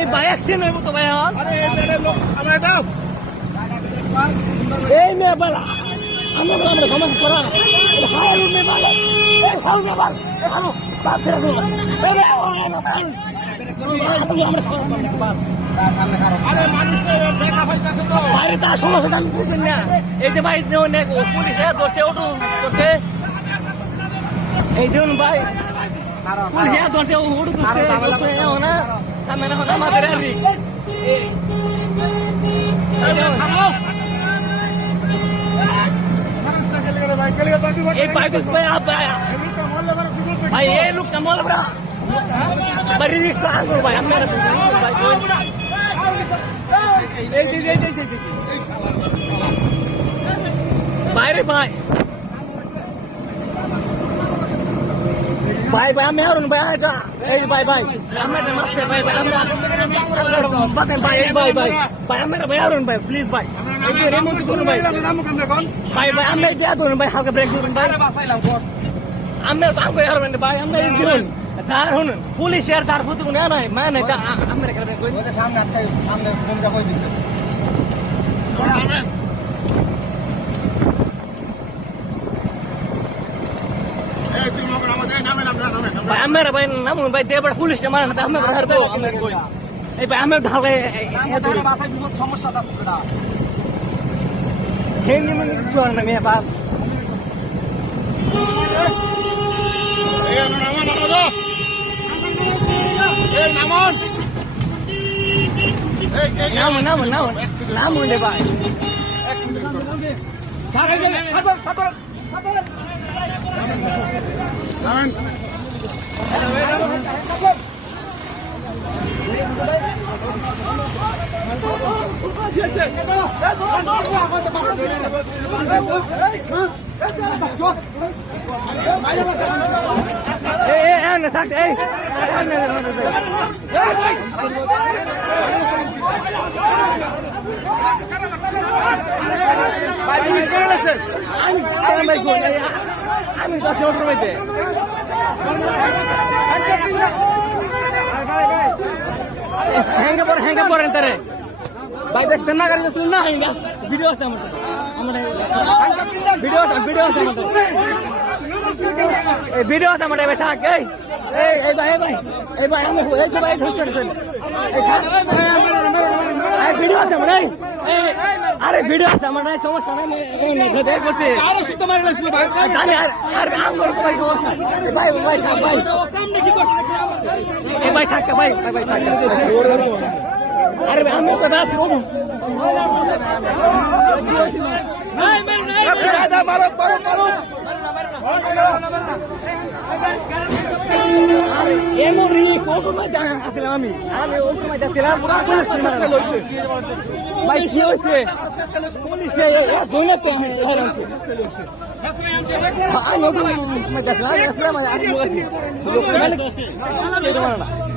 এই ভাই অ্যাক্সিডেন্ট হইব তো ভাই আমার এই মেয়ে বালা আমরা সমাজ করা হাউল মে বালা এই হাউল মে বালা হাউল বাদ করে দাও আরে তা সমস্যা আমি বুঝেন না এই যে ভাই পুলিশে ধরছে অটো ধরছে এই দেখুন ভাই পুলিশে ধরছে অটো ধরছে না সামনে হঠাৎ মাথায় রি এই ভাই তো ভাই এই লোক না বল বড়া বাড়ি রিক্সা আনবো ভাই আপনারা বাইরে ভাই ভাই ভাই আমি হারুন ভাই এই ভাই ভাই আমরা মাসে ভাই ভাই আমরা বাতেন ভাই এই ভাই ভাই ভাই আমরা ভাই হারুন ভাই প্লিজ ভাই এই রেমন্ট করুন ভাই ভাই ভাই আমরা দিয়া ধরুন ভাই হালকা ব্রেক ধরুন ভাই আমরা তো আগে হারবেন ভাই আমরা এই দিন স্যার শুনুন পুলিশের তার ফুটু না নাই মানে আমরা করবেন কই সামনে কোনটা কই দিছে ভাই আমরা ভাই নামুন ভাই দেবার পুলিশে মারেন না আমরা হারবো আমরা কই এই ভাই আমরা ঢালে বাসায় বিপদ সমস্যা আছে বেটা সেই নিমন কিছু না মেয়ে বাপ নামুন রে ভাই আমি হ্যাঙ্গে পড়েন তারে ভাই দেখছেন না গাড়ি যাচ্ছিলেন না ভিডিও আছে আমাদের ভিডিও আছে আমাদের ভাই থাক এই ভাই এই ভাই আমি এই তো ভাই ধরছেন এই থাক ভিডিও আছে আমার আরে ভিডিও আছে আমার নাই সমস্যা নাই দেখ করতে আরে সুতো মারি লাগছিল ভাই জানি আর আমার ভাই সমস্যা ভাই ভাই থাক ভাই এই ভাই থাক ভাই ভাই থাক আরে আমি তো বাস করব নাই মেরে নাই দাদা মারো এমরি ফটো মে আসলাম আমি ওকে মে যাচ্ছিলাম পুরো পুলিশ মারছে ভাই কি হইছে পুলিশে জোনাতে হারানছে আমি ওকে মে যাচ্ছিলাম আমি লোক মানে